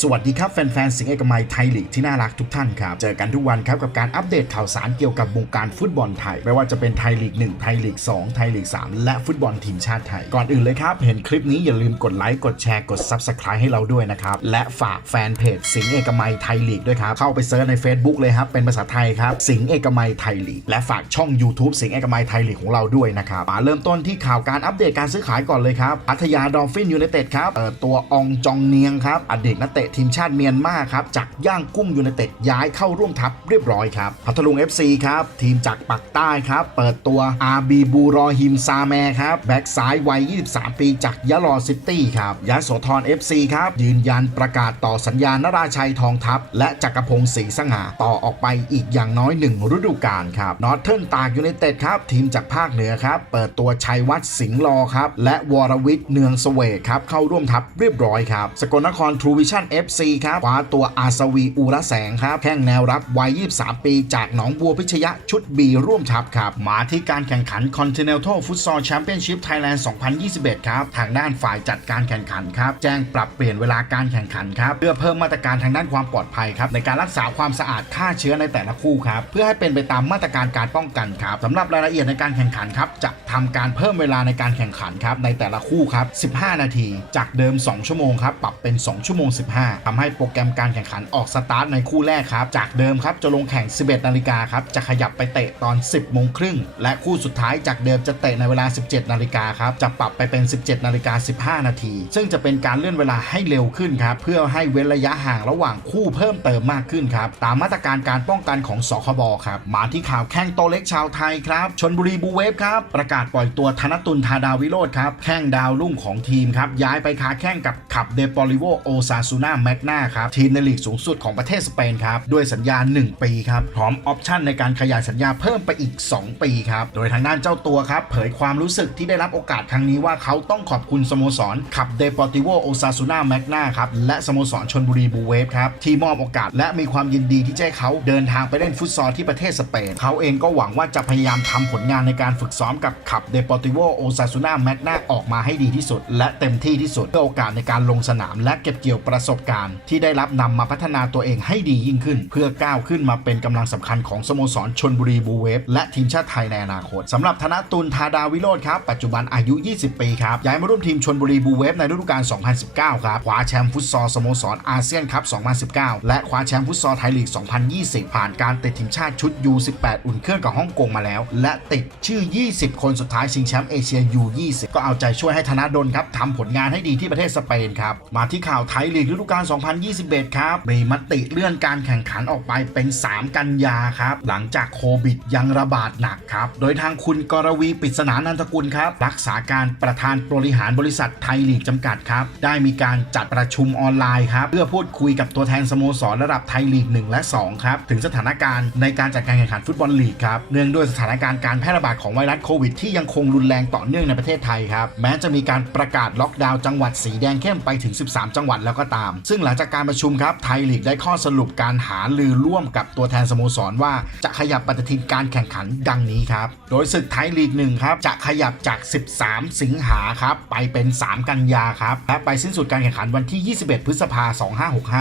สวัสดีครับแฟนๆสิงห์เอกมัยไทยลีกที่น่ารักทุกท่านครับ เจอกันทุกวันครับกับการอัปเดตข่าวสารเกี่ยวกับวงการฟุตบอลไทย ไม่ว่าจะเป็นไทยลีก 1 ไทยลีก 2 ไทยลีก 3 และฟุตบอลทีมชาติไทย ก่อนอื่นเลยครับ เห็นคลิปนี้อย่าลืมกดไลค์กดแชร์กด Subscribe ให้เราด้วยนะครับ และฝากแฟนเพจสิงห์เอกมัยไทยลีกด้วยครับ เข้าไปเซิร์ชใน Facebook เลยครับ เป็นภาษาไทยครับสิงห์เอกมัยไทยลีกและฝากช่อง YouTube สิงห์เอกมัยไทยลีกของเราด้วยนะครับมาเริ่มต้นที่ข่าวการอัปเดตการซื้อขายก่อนเลยครับพัทยาดอลฟินยูไนเต็ดครับเปิดตัวอองจองเนียงครับอดีตนักเตะทีมชาติเมียนมาครับจากย่างกุ้งยูไนเต็ดย้ายเข้าร่วมทัพเรียบร้อยครับพัทลุง FC ครับทีมจากปักใต้ครับเปิดตัวอาบีบูรอฮิมซาแมครับแบ็กซ้ายวัย 23 ปีจากยะลอซิตี้ครับยะโสธร FC ครับยืนยันประกาศต่อสัญญานราชัยทองทัพ และจักรพงศ์ศรีสง่าต่อออกไปอีกอย่างน้อย 1 ฤดูกาลครับนอตเทิร์นตากยูไนเต็ดครับทีมจากภาคเหนือครับเปิดตัวชัยวัฒน์สิงห์ลอครับและวรวิทย์เนืองเสวกครับเข้าร่วมทัพเรียบร้อยครับสกลนครทรูวิชั่น FC ครับคว้าตัวอาสวีอูระแสงครับแข้งแนวรับวัย 23 ปี จากหนองบัวพิชยะชุด B ร่วมทัพครับมาที่การแข่งขัน Continental Futsal Championship Thailand 2021 ครับ ทางด้านฝ่ายจัดการแข่งขันครับ แจ้งปรับเปลี่ยนเวลาการแข่งขันครับ เพื่อเพิ่มมาตรการทางด้านความปลอดภัยครับ ในการรักษาความสะอาดฆ่าเชื้อในแต่ละคู่ครับ เพื่อให้เป็นไปตามมาตรการการป้องกันครับสำหรับรายละเอียดในการแข่งขันครับจะทำการเพิ่มเวลาในการแข่งขันครับในแต่ละคู่ครับ 15 นาที จากเดิม 2 ชั่วโมงครับปรับเป็น 2 ชั่วโมง 15ทำให้โปรแกรมการแข่งขันออกสตาร์ทในคู่แรกครับ จากเดิมครับจะลงแข่ง 11 นาฬิกาครับ จะขยับไปเตะตอน 10 โมงครึ่ง และคู่สุดท้ายจากเดิมจะเตะในเวลา 17 นาฬิกาครับ จะปรับไปเป็น 17 นาฬิกา 15 นาที ซึ่งจะเป็นการเลื่อนเวลาให้เร็วขึ้นครับ เพื่อให้เว้นระยะห่างระหว่างคู่เพิ่มเติมมากขึ้นครับ ตามมาตรการการป้องกันของสคบครับ มาที่ข่าวแข้งโตเล็กชาวไทยครับชนบุรีบูเวฟครับ ประกาศปล่อยตัวธนตุลธาดาวิโรธครับ แข้งดาวรุ่งของทีมครับ ย้ายไปค้าแข้งกับขับเดปอลิโวโอซาซูนาแมกนาครับทีมในลีกสูงสุดของประเทศสเปนครับด้วยสัญญา 1 ปีครับพร้อมออปชั่นในการขยายสัญญาเพิ่มไปอีก 2 ปีครับโดยทางด้านเจ้าตัวครับเผยความรู้สึกที่ได้รับโอกาสครั้งนี้ว่าเขาต้องขอบคุณสโมสรขับเดปอร์ติโวโอซาซูนาแมกนาครับและสโมสรชนบุรีบูเวฟครับที่มอบโอกาสและมีความยินดีที่จะให้เขาเดินทางไปเล่นฟุตซอลที่ประเทศสเปนเขาเองก็หวังว่าจะพยายามทำผลงานในการฝึกซ้อมกับขับเดปอร์ติโวโอซาซูนาแมกนาออกมาให้ดีที่สุด และเต็มที่ที่สุดเพื่อโอกาสในการลงสนามและเก็บเกี่ยวประสบการณ์ที่ได้รับนำมาพัฒนาตัวเองให้ดียิ่งขึ้น เพื่อก้าวขึ้นมาเป็นกำลังสำคัญของสโมสรชนบุรีบูเวฟและทีมชาติไทยในอนาคตสำหรับธนตุลธาดาวิโรธครับ ปัจจุบันอายุ 20 ปีครับ ย้ายมาร่วมทีมชนบุรีบูเวฟในฤดูกาล 2019 ครับคว้าแชมป์ฟุตซอลสโมสรอาเซียนคัพ 2019 และคว้าแชมป์ฟุตซอลไทยลีก 2020 ผ่านการติดทีมชาติชุด U18 อุ่นเครื่องกับฮ่องกงมาแล้ว และติดชื่อ 20 คนสุดท้ายชิงแชมป์เอเชีย U20 ก็เอาใจช่วยให้ธนดลครับทำผลงานให้ดีที่ประเทศสเปนครับมาที่ข่าวไทยลีกฤดูกาล2021 ครับ มีมติเลื่อนการแข่งขันออกไปเป็น 3 กันยาครับ หลังจากโควิดยังระบาดหนักครับ โดยทางคุณกรวีปิศนานันทกุลครับ รักษาการประธานบริหารบริษัทไทยลีกจำกัดครับ ได้มีการจัดประชุมออนไลน์ครับ เพื่อพูดคุยกับตัวแทนสโมสรระดับไทยลีก 1 และ 2 ครับ ถึงสถานการณ์ในการจัดการแข่งขันฟุตบอลลีกครับ เนื่องด้วยสถานการณ์การแพร่ระบาดของไวรัสโควิดที่ยังคงรุนแรงต่อเนื่องในประเทศไทยครับ แม้จะมีการประกาศล็อกดาวน์จังหวัดสีแดงเข้มไปถึง 13 จังหวัดแล้วก็ตามซึ่งหลังจากการประชุมครับไทยลีกได้ข้อสรุปการหาลือร่วมกับตัวแทนสโมสรว่าจะขยับปฏิทินการแข่งขันดังนี้ครับ โดยศึกไทยลีกหนึ่งครับจะขยับจาก 13 สิงหาครับไปเป็น 3 กันยาครับและไปสิ้นสุดการแข่งขันวันที่ 21 พฤษภาคม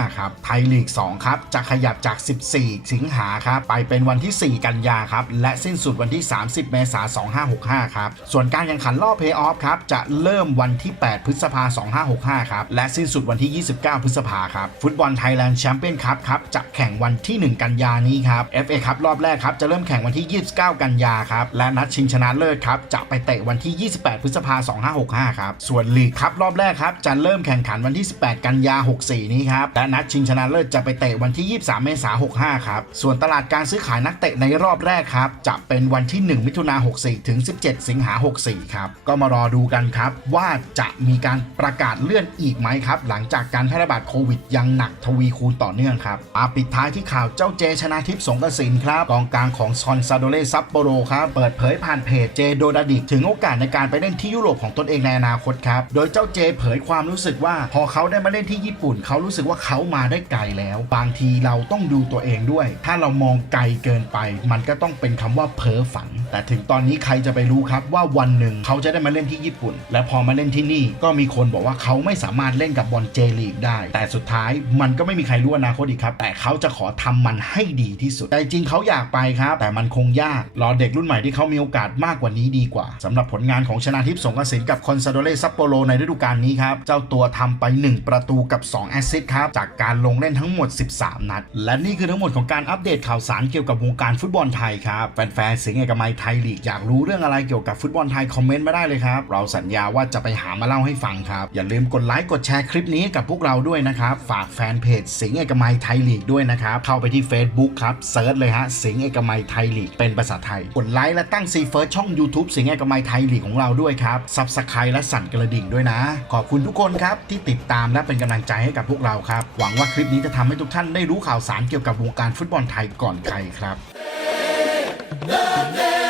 2565 ครับ ไทยลีก2ครับจะขยับจาก 14 สิงหาครับไปเป็นวันที่ 4 กันยาครับและสิ้นสุดวันที่ 30 เมษายน2565 ครับ ส่วนการแข่งขันรอบเพย์ออฟครับจะเริ่มวันที่ 8 พฤษภาคม2565 ครับและสิ้นสุดวันที่ 29 พฤษภาครับ ฟุตบอลไทยแลนด์แชมเปี้ยนคัพครับ จะแข่งวันที่ 1 กันยานี้ครับ FA ครับรอบแรกครับ จะเริ่มแข่งวันที่ 29 กันยาครับ และนัดชิงชนะเลิศครับ จะไปเตะวันที่ 28 พฤษภาคม2565 ครับ ส่วนลีกครับรอบแรกครับ จะเริ่มแข่งขันวันที่ 18 กันยา 64 นี้ครับ และนัดชิงชนะเลิศจะไปเตะวันที่ 23 เมษายน 65 ครับ ส่วนตลาดการซื้อขายนักเตะในรอบแรกครับ จะเป็นวันที่ 1 มิถุนา64 ถึง 17 สิงหา 64 ครับ ก็มารอดูกันครับว่าจะมีการประกาศเลื่อนอีกไหมครับ หลังจากการแพร่ระบาดโควิดยังหนักทวีคูณต่อเนื่องครับมาปิดท้ายที่ข่าวเจ้าเจชนะทิพย์สงกระสินครับกองกลางของซอนซาโดเลซัปโปโรครับเปิดเผยผ่านเพจเจโดดาดิกถึงโอกาสในการไปเล่นที่ยุโรปของตนเองในอนาคตครับโดยเจ้าเจเผยความรู้สึกว่าพอเขาได้มาเล่นที่ญี่ปุ่น เขารู้สึกว่าเขามาได้ไกลแล้ว บางทีเราต้องดูตัวเองด้วย ถ้าเรามองไกลเกินไป มันก็ต้องเป็นคำว่าเพ้อฝัน แต่ถึงตอนนี้ใครจะไปรู้ครับว่าวันหนึ่งเขาจะได้มาเล่นที่ญี่ปุ่น และพอมาเล่นที่นี่ก็มีคนบอกว่าเขาไม่สามารถเล่นกับบอลเจลีกได้แต่สุดท้ายมันก็ไม่มีใครรู้อนาคตอีกครับ แต่เขาจะขอทำมันให้ดีที่สุด แต่จริงเขาอยากไปครับ แต่มันคงยาก รอเด็กรุ่นใหม่ที่เขามีโอกาสมากกว่านี้ดีกว่าสำหรับผลงานของชนาทิพย์สงกระสินกับคอนซาโดเล่ซัปโปโรในฤดูกาลนี้ครับ เจ้าตัวทำไป 1 ประตูกับ 2 แอสซิสต์ครับ จากการลงเล่นทั้งหมด 13 นัด และนี่คือทั้งหมดของการอัปเดตข่าวสารเกี่ยวกับวงการฟุตบอลไทยครับแฟนๆสิงห์เอกมัยไทยลีกอยากรู้เรื่องอะไรเกี่ยวกับฟุตบอลไทยคอมเมนต์มาได้เลยครับเราสัญญาว่าจะไปหามาเล่าให้ฟังครับอย่าลืมกดไลค์กดแชร์คลิปนี้กับพวกเราด้วยนะครับ ฝากแฟนเพจสิงห์เอกมัยไทยลีกด้วยนะครับ เข้าไปที่ Facebook ครับเซิร์ชเลยฮะสิงห์เอกมัยไทยลีกเป็นภาษาไทย กดไลค์และตั้งซีเฟิร์สช่อง YouTube สิงห์เอกมัยไทยลีกของเราด้วยครับซับสไครต์และสั่นกระดิ่งด้วยนะ ขอบคุณทุกคนครับที่ติดตามและเป็นกำลังใจให้กับพวกเราครับ หวังว่าคลิปนี้จะทำให้ทุกท่านได้รู้ข่าวสารเกี่ยวกับวงการฟุตบอลไทยก่อนใครครับ The